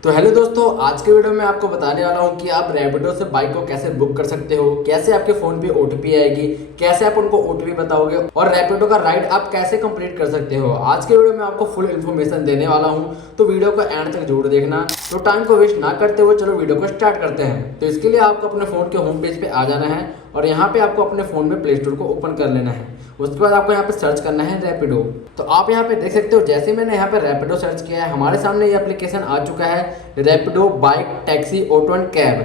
तो हेलो दोस्तों, आज के वीडियो में आपको बताने वाला हूं कि आप रैपिडो से बाइक को कैसे बुक कर सकते हो, कैसे आपके फ़ोन पे ओटीपी आएगी, कैसे आप उनको ओटीपी बताओगे और रैपिडो का राइड आप कैसे कंप्लीट कर सकते हो। आज के वीडियो में आपको फुल इन्फॉर्मेशन देने वाला हूं, तो वीडियो को एंड तक जरूर देखना। तो टाइम को वेस्ट ना करते हुए चलो वीडियो को स्टार्ट करते हैं। तो इसके लिए आपको अपने फ़ोन के होम पेज पे आ जाना है और यहाँ पे आपको अपने फ़ोन में प्ले स्टोर को ओपन कर लेना है। उसके बाद आपको यहाँ पे सर्च करना है रैपिडो। तो आप यहाँ पे देख सकते हो, जैसे मैंने यहाँ पे रैपिडो सर्च किया है, हमारे सामने ये एप्लीकेशन आ चुका है, Rapido bike taxi auto and cab.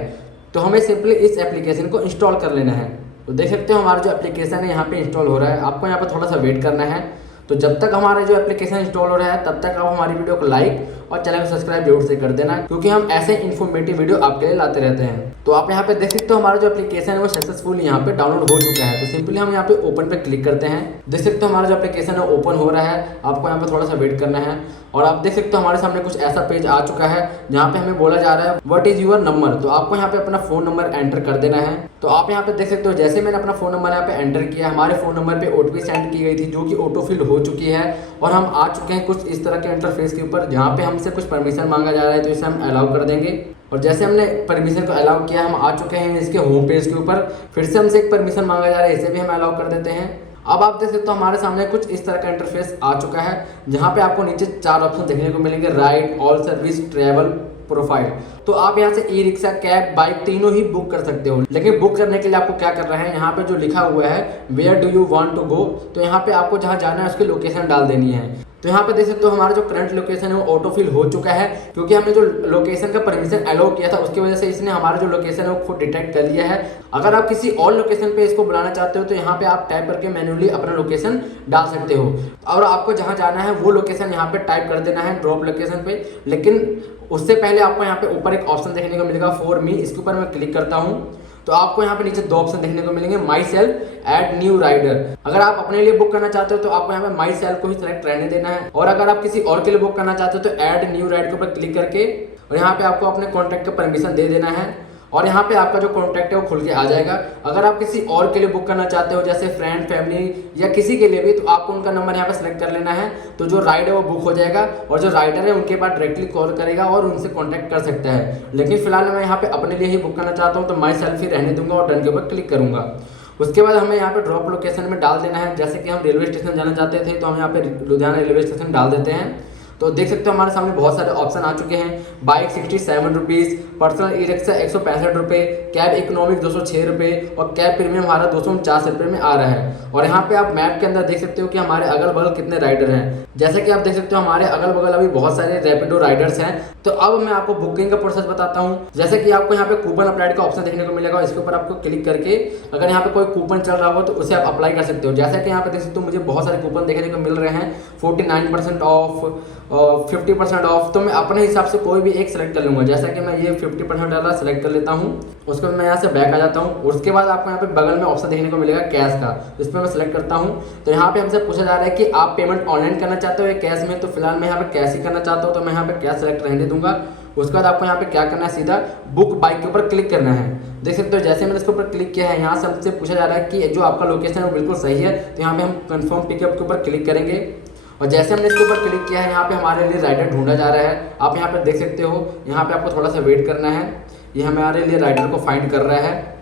तो हमें सिंपली इस एप्लीकेशन को इंस्टॉल कर लेना है। तो देख सकते हो हमारा जो एप्लीकेशन है यहाँ पे इंस्टॉल हो रहा है। आपको यहाँ पे थोड़ा सा वेट करना है। तो जब तक हमारा जो एप्लीकेशन इंस्टॉल हो रहा है तब तक आप हमारी वीडियो को लाइक और चैनल को सब्सक्राइब जरूर से कर देना, क्योंकि हम ऐसे इन्फॉर्मेटिव वीडियो आपके लिए लाते रहते हैं। तो आप यहाँ पे देख सकते हो हमारा जो एप्लीकेशन है वो सक्सेसफुली यहाँ पे डाउनलोड हो चुका है। तो सिंपली हम यहाँ पे ओपन पे क्लिक करते हैं। देख सकते हो हमारा जो एप्लीकेशन है ओपन हो रहा है। आपको यहाँ पे थोड़ा सा वेट करना है और आप देख सकते हो हमारे सामने कुछ ऐसा पेज आ चुका है जहाँ पे हमें बोला जा रहा है व्हाट इज योर नंबर। तो आपको यहाँ पे अपना फोन नंबर एंटर कर देना है। तो आप यहाँ पे देख सकते हो, जैसे मैंने अपना फोन नंबर यहाँ पे एंटर किया, हमारे फोन नंबर पे ओटीपी सेंड की गई थी जो कि ऑटोफिल हो चुकी है और हम आ चुके हैं कुछ इस तरह के इंटरफेस के ऊपर जहाँ पे हमसे कुछ परमिशन मांगा जा रहा है। तो इसे हम अलाउ कर देंगे और जैसे हमने परमिशन को अलाउ किया, हम आ चुके हैं इसके होम पेज के ऊपर। फिर से हमसे एक परमिशन मांगा जा रहा है, इसे भी हम अलाउ कर देते हैं। अब आप देख सकते हो हमारे सामने कुछ इस तरह का इंटरफेस आ चुका है जहाँ पे आपको नीचे 4 ऑप्शन देखने को मिलेंगे, ride, all service, travel, profile. तो आप यहाँ से ई रिक्शा, कैब, बाइक तीनों ही बुक कर सकते हो। लेकिन बुक करने के लिए आपको क्या करना है, यहाँ पे जो लिखा हुआ है where do you want to go, तो यहाँ पे आपको जहाँ जाना है उसकी लोकेशन डाल देनी है। तो यहाँ पे देख सकते हो हमारा जो करंट लोकेशन है वो ऑटोफिल हो चुका है, क्योंकि हमने जो लोकेशन का परमिशन अलाउ किया था उसकी वजह से इसने हमारा जो लोकेशन है वो खुद डिटेक्ट कर लिया है। अगर आप किसी और लोकेशन पे इसको बुलाना चाहते हो तो यहाँ पे आप टाइप करके मैन्युअली अपना लोकेशन डाल सकते हो और आपको जहाँ जाना है वो लोकेशन यहाँ पे टाइप कर देना है ड्रॉप लोकेशन पे। लेकिन उससे पहले आपको यहाँ पे ऊपर एक ऑप्शन देखने को मिलेगा फॉर मी, इसके ऊपर मैं क्लिक करता हूँ तो आपको यहाँ पे नीचे 2 ऑप्शन देखने को मिलेंगे, myself, add new rider. अगर आप अपने लिए बुक करना चाहते हो तो आपको यहाँ पे माई सेल्फ को ही सिलेक्ट रहने देना है और अगर आप किसी और के लिए बुक करना चाहते हो तो ऐड न्यू राइड के ऊपर क्लिक करके और यहाँ पे आपको अपने कॉन्टैक्ट का परमिशन दे देना है और यहाँ पे आपका जो कॉन्टैक्ट है वो खुल के आ जाएगा। अगर आप किसी और के लिए बुक करना चाहते हो जैसे फ्रेंड, फैमिली या किसी के लिए भी, तो आपको उनका नंबर यहाँ पे सेलेक्ट कर लेना है। तो जो राइड है वो बुक हो जाएगा और जो राइडर है उनके पास डायरेक्टली कॉल करेगा और उनसे कॉन्टैक्ट कर सकता है। लेकिन फिलहाल मैं यहाँ पे अपने लिए ही बुक करना चाहता हूँ तो माई सेल्फ ही रहने दूंगा और डन के ऊपर क्लिक करूंगा। उसके बाद हमें यहाँ पे ड्रॉप लोकेशन में डाल देना है। जैसे कि हम रेलवे स्टेशन जाना चाहते थे तो हम यहाँ पे लुधियाना रेलवे स्टेशन डाल देते हैं। तो देख सकते हो हमारे सामने बहुत सारे ऑप्शन आ चुके हैं, bike 67 rupees, personal e rickshaw 165 रुपये, कैब इकोनॉमिक 206 रुपये और कैब प्रीमियम हमारा 249 रुपये में आ रहा है। और यहाँ पे आप मैप के अंदर देख सकते हो कि हमारे अगल बगल कितने राइडर हैं। जैसे कि आप देख सकते हो हमारे अगल बगल अभी बहुत सारे रैपिडो राइडर्स हैं। तो अब मैं आपको बुकिंग का प्रोसेस बताता हूँ। जैसे कि आपको यहाँ पे कूपन अप्लाई का ऑप्शन देखने को मिलेगा, इसके ऊपर आपको क्लिक करके अगर यहाँ पे कोई कूपन चल रहा हो तो उसे आप अप्लाई कर सकते हो। जैसे कि यहाँ पे देख सकते हो मुझे बहुत सारे कूपन देखने को मिल रहे हैं, 49% ऑफ, 50% ऑफ। तो मैं अपने हिसाब से कोई भी एक सेलेक्ट कर लूँगा। जैसा कि मैं ये 50% वाला सेलेक्ट कर लेता हूँ। उसके बाद मैं यहाँ से बैक आ जाता हूँ। उसके बाद आपको यहाँ पे बगल में ऑप्शन देखने को मिलेगा कैश का, इस पर मैं सेलेक्ट करता हूँ। तो यहाँ पे हमसे पूछा जा रहा है कि आप पेमेंट ऑनलाइन करना चाहते हो या कैश में। तो फिलहाल मैं यहाँ पे कैश ही करना चाहता हूँ तो मैं यहाँ पे कैश सेलेक्ट रहने दूंगा। उसके बाद आपको यहाँ पे क्या करना है, सीधा बुक बाइक के ऊपर क्लिक करना है। देख सकते हो जैसे मैंने इसके ऊपर क्लिक किया है, यहाँ से हमसे पूछा जा रहा है कि जो आपका लोकेशन है वो बिल्कुल सही है। तो यहाँ पे हम कंफर्म पिकअप के ऊपर क्लिक करेंगे और जैसे हमने इसके ऊपर क्लिक किया है यहाँ पे हमारे लिए राइडर ढूंढा जा रहा है। आप यहाँ पे देख सकते हो, यहाँ पे आपको थोड़ा सा वेट करना है, ये हमारे लिए राइडर को फाइंड कर रहा है।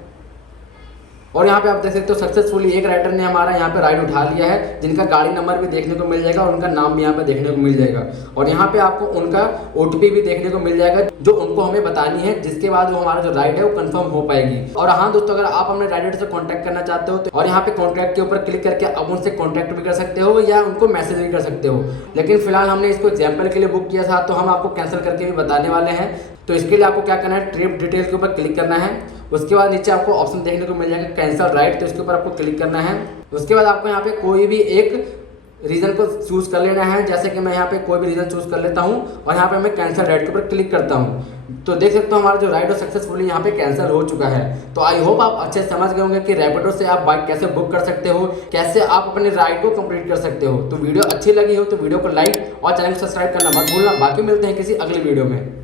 और यहाँ पे आप देख सकते हो सक्सेसफुली एक राइडर ने हमारा यहाँ पे राइड उठा लिया है, जिनका गाड़ी नंबर भी देखने को मिल जाएगा और उनका नाम भी यहाँ पे देखने को मिल जाएगा। और यहाँ पे आपको उनका ओटीपी भी देखने को मिल जाएगा जो उनको हमें बतानी है, जिसके बाद वो हमारा जो राइड है वो कंफर्म हो पाएगी। और हाँ दोस्तों, अगर आप अपने राइडर से कॉन्टैक्ट करना चाहते हो तो और यहाँ पे कॉन्टैक्ट के ऊपर क्लिक करके आप उनसे कॉन्टैक्ट भी कर सकते हो या उनको मैसेज भी कर सकते हो। लेकिन फिलहाल हमने इसको एग्जाम्पल के लिए बुक किया था तो हम आपको कैंसिल करके भी बताने वाले हैं। तो इसके लिए आपको क्या करना है, ट्रिप डिटेल के ऊपर क्लिक करना है। उसके बाद नीचे आपको ऑप्शन देखने को मिल जाएगा कैंसिल राइड, तो इसके ऊपर आपको क्लिक करना है। उसके बाद आपको यहाँ पे कोई भी एक रीजन को चूज कर लेना है। जैसे कि मैं यहाँ पे कोई भी रीजन चूज कर लेता हूँ और यहाँ पे मैं कैंसिल राइड के ऊपर क्लिक करता हूँ। तो देख सकते हो हमारा जो राइड सक्सेसफुली यहाँ पे कैंसिल हो चुका है। तो आई होप आप अच्छे समझ गए होंगे कि रैपिडो से आप बाइक कैसे बुक कर सकते हो, कैसे आप अपने राइड को कंप्लीट कर सकते हो। तो वीडियो अच्छी लगी हो तो वीडियो को लाइक और चैनल को सब्सक्राइब करना मत भूलना। बाकी मिलते हैं किसी अगली वीडियो में।